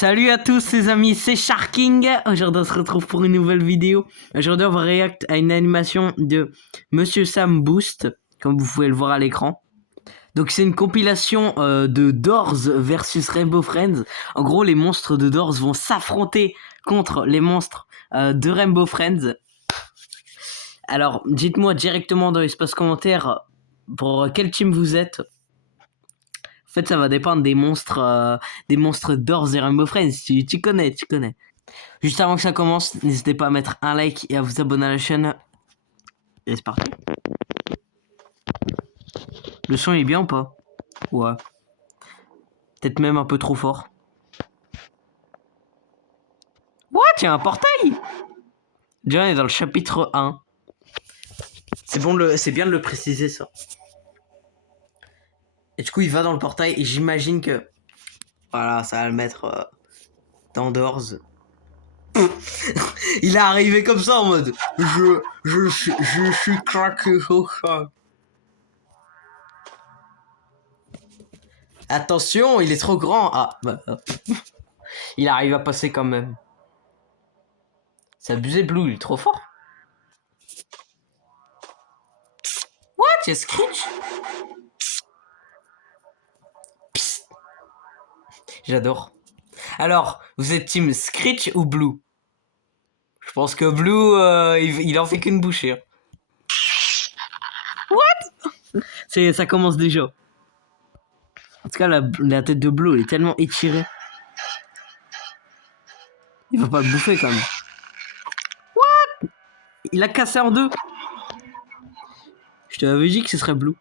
Salut à tous les amis, c'est Sharking. Aujourd'hui on se retrouve pour une nouvelle vidéo. Aujourd'hui on va réact à une animation de Monsieur Sam Boost, comme vous pouvez le voir à l'écran. Donc c'est une compilation de Doors versus Rainbow Friends. En gros les monstres de Doors vont s'affronter contre les monstres de Rainbow Friends. Alors dites-moi directement dans l'espace commentaire pour quel team vous êtes. En fait, ça va dépendre des monstres Doors et Rainbow Friends. Tu connais. Juste avant que ça commence, n'hésitez pas à mettre un like et à vous abonner à la chaîne. Et c'est parti. Le son est bien ou pas? Ouais. Peut-être même un peu trop fort. What? Il y a un portail? Déjà, on est dans le chapitre 1. C'est bien de le préciser, ça. Et du coup, il va dans le portail et j'imagine que... Voilà, ça va le mettre dans Doors. Il est arrivé comme ça en mode je suis craqué au chat. Attention, il est trop grand. Ah bah, il arrive à passer quand même. C'est abusé. Blue, il est trop fort. What? Il y a Screech. Psst. J'adore. Alors, vous êtes team Screech ou Blue? Je pense que Blue, il en fait qu'une bouchée. What? Ça commence déjà. En tout cas, la tête de Blue elle est tellement étirée. Il va pas le bouffer quand même. What? Il a cassé en deux. Je te l'avais dit que ce serait Blue.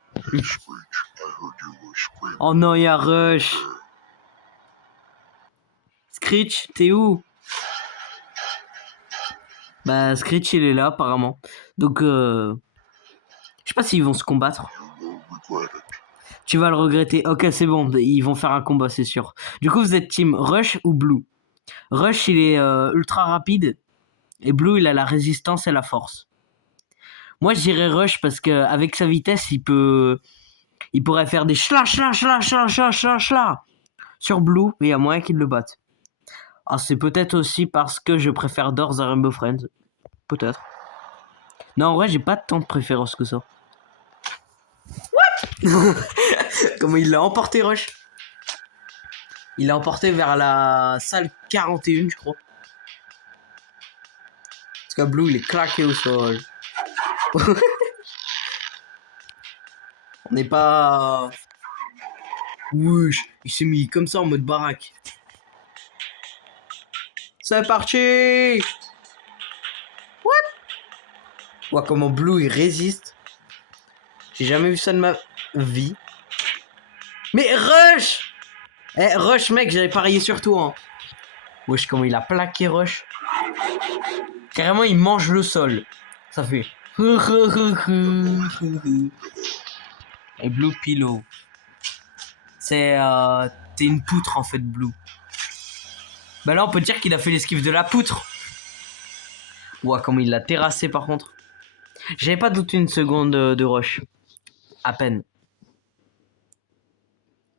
Oh non, il y a Rush. Screech, t'es où? Bah, Screech, il est là, apparemment. Donc, je sais pas s'ils vont se combattre. Tu vas le regretter. Ok, c'est bon, ils vont faire un combat, c'est sûr. Du coup, vous êtes team Rush ou Blue? Rush, il est ultra rapide. Et Blue, il a la résistance et la force. Moi, je dirais Rush parce que avec sa vitesse, il pourrait faire des schla sur Blue, mais il y a moyen qu'il le batte. Ah, c'est peut-être aussi parce que je préfère Doors à Rainbow Friends. Peut-être. Non, en vrai, j'ai pas tant de préférence que ça. What? Comment il l'a emporté, Rush? Il l'a emporté vers la salle 41, je crois. Parce que Blue, il est claqué au sol. On n'est pas... Wesh, il s'est mis comme ça en mode baraque. C'est parti! What? Ouah, comment Blue, il résiste. J'ai jamais vu ça de ma vie. Mais Rush! Eh, Rush, mec, j'avais parié sur toi. Hein. Wesh, comment il a plaqué Rush. Carrément, il mange le sol. Ça fait... Et Blue Pillow. C'est... T'es une poutre, en fait, Blue. Bah là, on peut dire qu'il a fait l'esquive de la poutre. Ouah, comment il l'a terrassé, par contre. J'avais pas douté une seconde de Rush. À peine.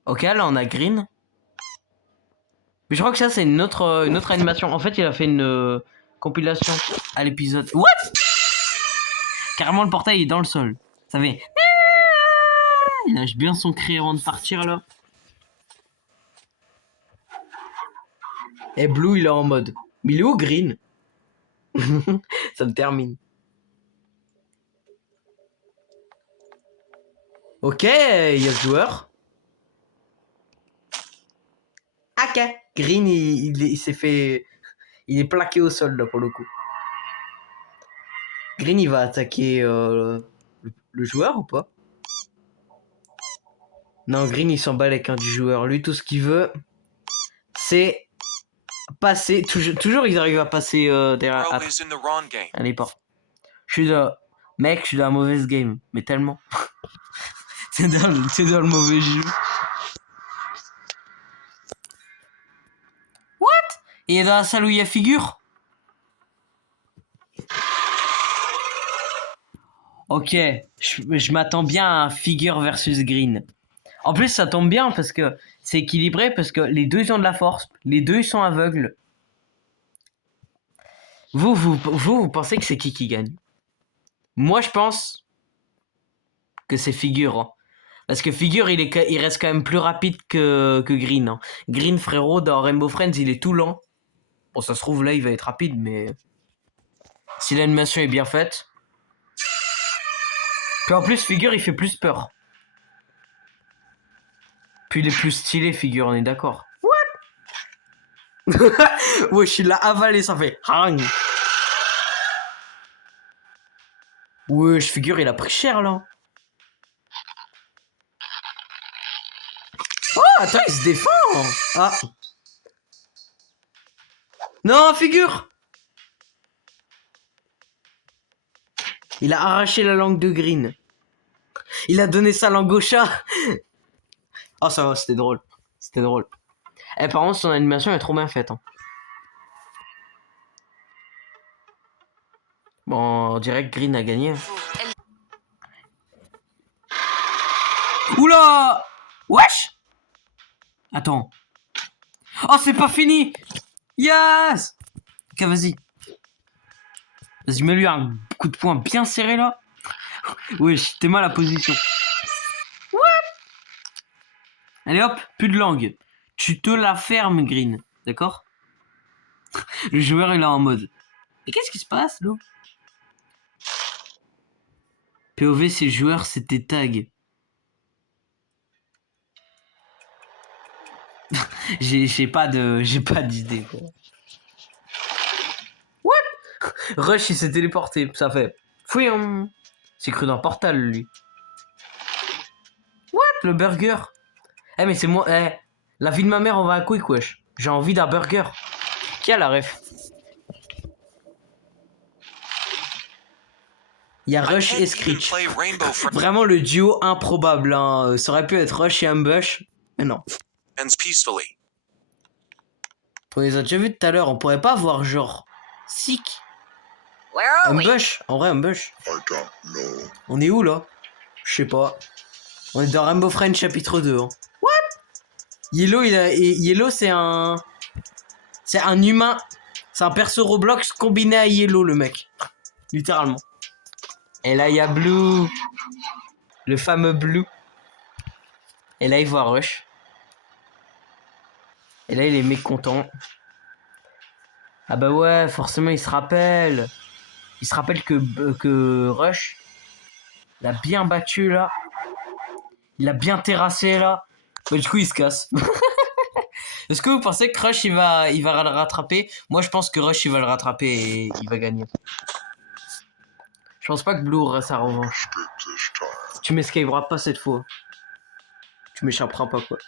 Ok, là, on a Green. Mais je crois que ça, c'est une autre animation. En fait, il a fait une compilation à l'épisode. What? Carrément, le portail est dans le sol. Ça fait... Il lâche bien son cri avant de partir, là. Et Blue, il est en mode... Mais il est où, Green? Ça me termine. Ok, il y a ce joueur. Ok. Green, il s'est fait... Il est plaqué au sol, là, pour le coup. Green, il va attaquer le joueur ou pas? Non, Green, il s'en bat les du joueur. Lui, tout ce qu'il veut, c'est passer. Toujours, ils arrivent à passer derrière. Allez, pas. Mec, je suis dans la mauvaise game. Mais tellement. T'es dans le mauvais jeu. What? Il est dans la salle où il y a figure? Ok, je m'attends bien à Figure versus Green. En plus, ça tombe bien parce que c'est équilibré parce que les deux ils ont de la force, les deux ils sont aveugles. Vous pensez que c'est qui gagne? Moi je pense que c'est Figure. Hein. Parce que Figure il reste quand même plus rapide que Green. Hein. Green frérot dans Rainbow Friends il est tout lent. Bon ça se trouve là il va être rapide mais... Si l'animation est bien faite. Puis en plus Figure il fait plus peur. Puis il est plus stylé Figure, on est d'accord. What? Wesh il l'a avalé ça fait hang. Wesh Figure il a pris cher là. Oh attends il se défend. Ah. Non Figure. Il a arraché la langue de Green. Il a donné sa langue au chat. Oh ça va, c'était drôle. C'était drôle. Eh par contre son animation est trop bien faite. Hein. Bon, on dirait que Green a gagné. Oula! Wesh! Attends. Oh c'est pas fini! Yes! Ok vas-y. Vas-y mets-lui un coup de poing bien serré là. Wesh, t'es mal à la position. What? Allez hop, plus de langue. Tu te la fermes, Green. D'accord? Le joueur il est en mode. Et qu'est-ce qui se passe là? POV c'est le joueur, c'est tes tags. j'ai pas d'idée quoi. What? Rush il s'est téléporté, ça fait. Fouillon. C'est cru dans Portal lui. What? Le burger? Eh mais c'est moi. Eh, la vie de ma mère on va à Quick wesh. J'ai envie d'un burger. Qui a la ref? Il y a Rush et Screech. Vraiment le duo improbable. Hein. Ça aurait pu être Rush et Ambush. Mais non. On les a déjà vus tout à l'heure. On pourrait pas voir genre Sick. Ambush. En vrai Ambush. On est où là? Je sais pas. On est dans Rainbow Friends chapitre 2. Hein. What? Yellow c'est un... C'est un humain. C'est un perso Roblox combiné à Yellow le mec. Littéralement. Et là il y a Blue. Le fameux Blue. Et là il voit Rush. Et là il est mécontent. Ah bah ouais, forcément il se rappelle. Il se rappelle que Rush l'a bien battu là. Il l'a bien terrassé là. Bah, du coup il se casse. Est-ce que vous pensez que Rush il va le rattraper? Moi je pense que Rush il va le rattraper et il va gagner. Je pense pas que Blue aura sa revanche. Tu m'escaperas pas cette fois. Tu m'échapperas pas quoi.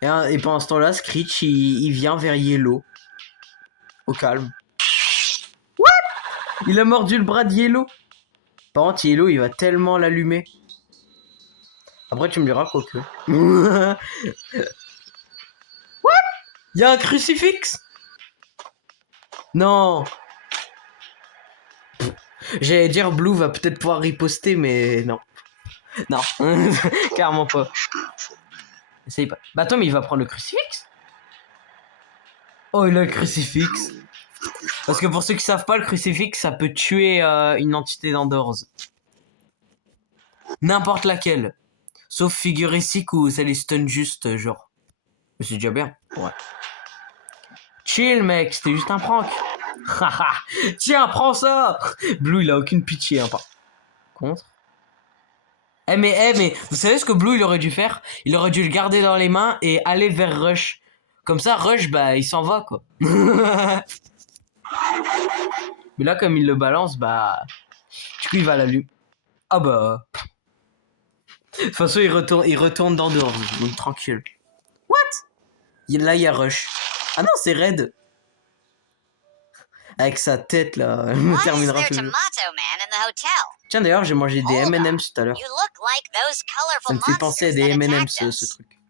Et pendant ce temps-là, Screech il vient vers Yellow. Au calme. What? Il a mordu le bras de Yellow. Par contre, Yellow il va tellement l'allumer. Après tu me diras quoi que. What? Y'a un crucifix? Non. J'allais dire Blue va peut-être pouvoir riposter, mais non. Non, carrément pas. Essaye pas. Bah attends, mais il va prendre le crucifix? Oh, il a le crucifix. Parce que pour ceux qui savent pas, le crucifix, ça peut tuer une entité d'Endors. N'importe laquelle. Sauf Figure Sick où ça les stun juste, genre. Mais c'est déjà bien. Ouais. Chill, mec, c'était juste un prank. Tiens, prends ça. Blue, il a aucune pitié, hein, par contre. Mais, vous savez ce que Blue, il aurait dû faire? Il aurait dû le garder dans les mains et aller vers Rush. Comme ça, Rush, bah, il s'en va, quoi. Mais là, comme il le balance, bah... Du coup, il va l'allumer. Ah bah... De toute façon, il retourne dans dehors, donc tranquille. What? Là, il y a Rush. Ah non, c'est Red. Avec sa tête, là, elle me terminera toujours. Tiens, d'ailleurs, j'ai mangé des M&M's tout à l'heure. Ça me fait penser à des M&M's, ce truc.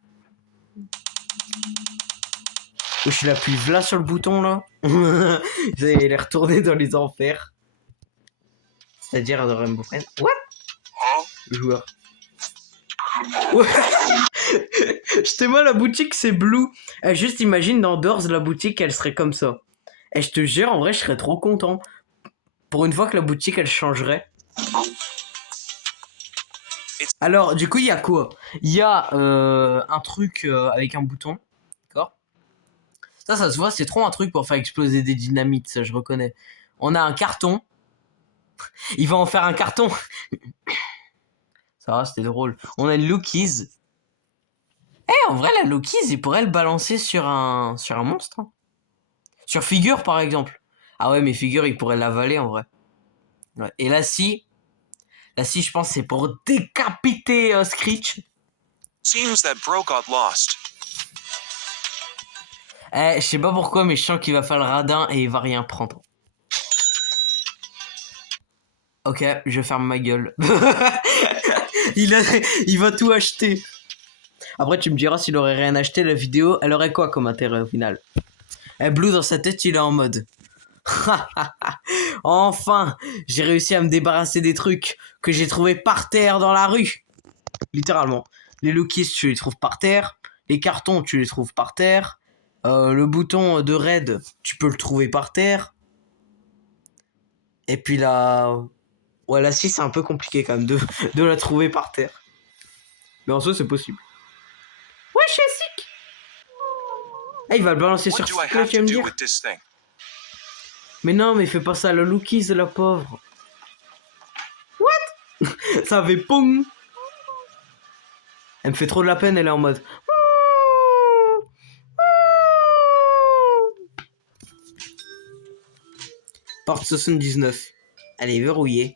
Je suis là, puis là sur le bouton, là. Il est retourné dans les enfers. C'est-à-dire dans Rainbow Friends. What? Le joueur. Ouais. Je moi la boutique c'est Blue. Juste imagine dans Doors la boutique elle serait comme ça. Et je te jure en vrai je serais trop content. Pour une fois que la boutique elle changerait. Alors du coup il y a quoi? Il y a un truc avec un bouton. D'accord? Ça se voit c'est trop un truc pour faire exploser des dynamites, ça je reconnais. On a un carton. Il va en faire un carton. Ça va c'était drôle. On a une Lookies. En vrai, la Loki's, il pourrait le balancer sur un monstre. Hein. Sur Figure, par exemple. Ah ouais, mais Figure, il pourrait l'avaler, en vrai. Ouais. Et là, si, je pense, c'est pour décapiter Screech. Seems that Bro got lost. Je sais pas pourquoi, mais je sens qu'il va faire le radin et il va rien prendre. Ok, je ferme ma gueule. il va tout acheter. Après, tu me diras, s'il aurait rien acheté, la vidéo, elle aurait quoi comme intérêt au final? Blue, dans sa tête, il est en mode... Enfin, j'ai réussi à me débarrasser des trucs que j'ai trouvés par terre dans la rue. Littéralement. Les Lookies, tu les trouves par terre. Les cartons, tu les trouves par terre. Le bouton de raid, tu peux le trouver par terre. Et puis là... Ouais, là, si, c'est un peu compliqué quand même de la trouver par terre. Mais en soi, c'est possible. Ouais, je suis sick. Il va le balancer sur ce que tu vas me dire. Mais non, mais fais pas ça à la Lookies, la pauvre. What? Ça fait pong. Elle me fait trop de la peine, elle est en mode... Porte 79. Elle est verrouillée.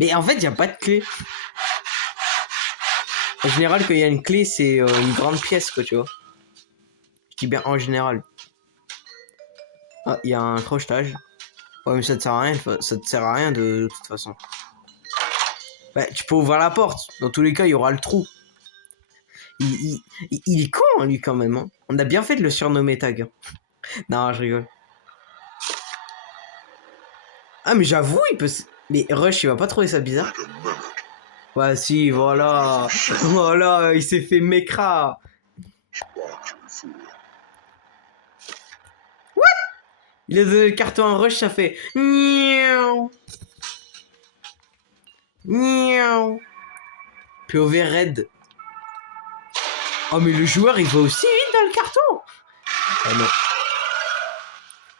Mais en fait, il n'y a pas de clé. En général, quand il y a une clé, c'est une grande pièce, quoi, tu vois. Je dis bien en général. Ah, il y a un crochetage. Ouais, mais ça te sert à rien, ça te sert à rien de toute façon. Bah, tu peux ouvrir la porte. Dans tous les cas, il y aura le trou. Il est con, hein, lui, quand même. Hein. On a bien fait de le surnommer Tag. Non, je rigole. Ah, mais j'avoue, il peut... Mais Rush, il va pas trouver ça bizarre. Ouais, si, voilà. Voilà, il s'est fait mécra. What? Il a donné le carton à Rush, ça fait... Miaou. Miaou. POV Red. Oh, mais le joueur, il va aussi vite dans le carton. Ah non.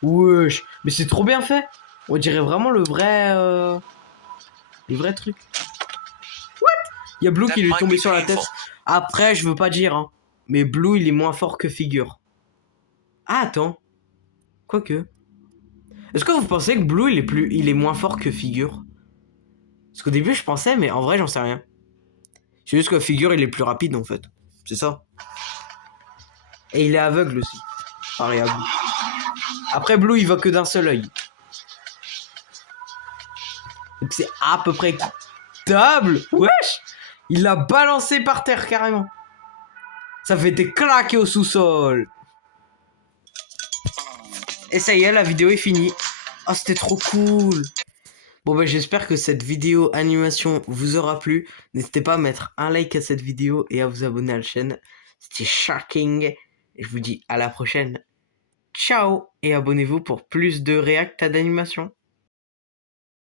Wesh. Mais c'est trop bien fait. On dirait vraiment le vrai truc. What? Il y a Blue qui lui est tombé sur la tête. Après, je veux pas dire, hein. Mais Blue, il est moins fort que Figure. Ah, attends. Quoique. Est-ce que vous pensez que Blue, il est moins fort que Figure? Parce qu'au début, je pensais, mais en vrai, j'en sais rien. C'est juste que Figure, il est plus rapide, en fait. C'est ça. Et il est aveugle aussi. Pareil à Blue. Après, Blue, il voit que d'un seul œil. Donc c'est à peu près équitable. Wesh. Il l'a balancé par terre carrément. Ça fait des claques au sous-sol. Et ça y est, la vidéo est finie. Oh, c'était trop cool. Bon bah j'espère que cette vidéo animation vous aura plu. N'hésitez pas à mettre un like à cette vidéo et à vous abonner à la chaîne. C'était Sharking. Et je vous dis à la prochaine. Ciao. Et abonnez-vous pour plus de réacts d'animation.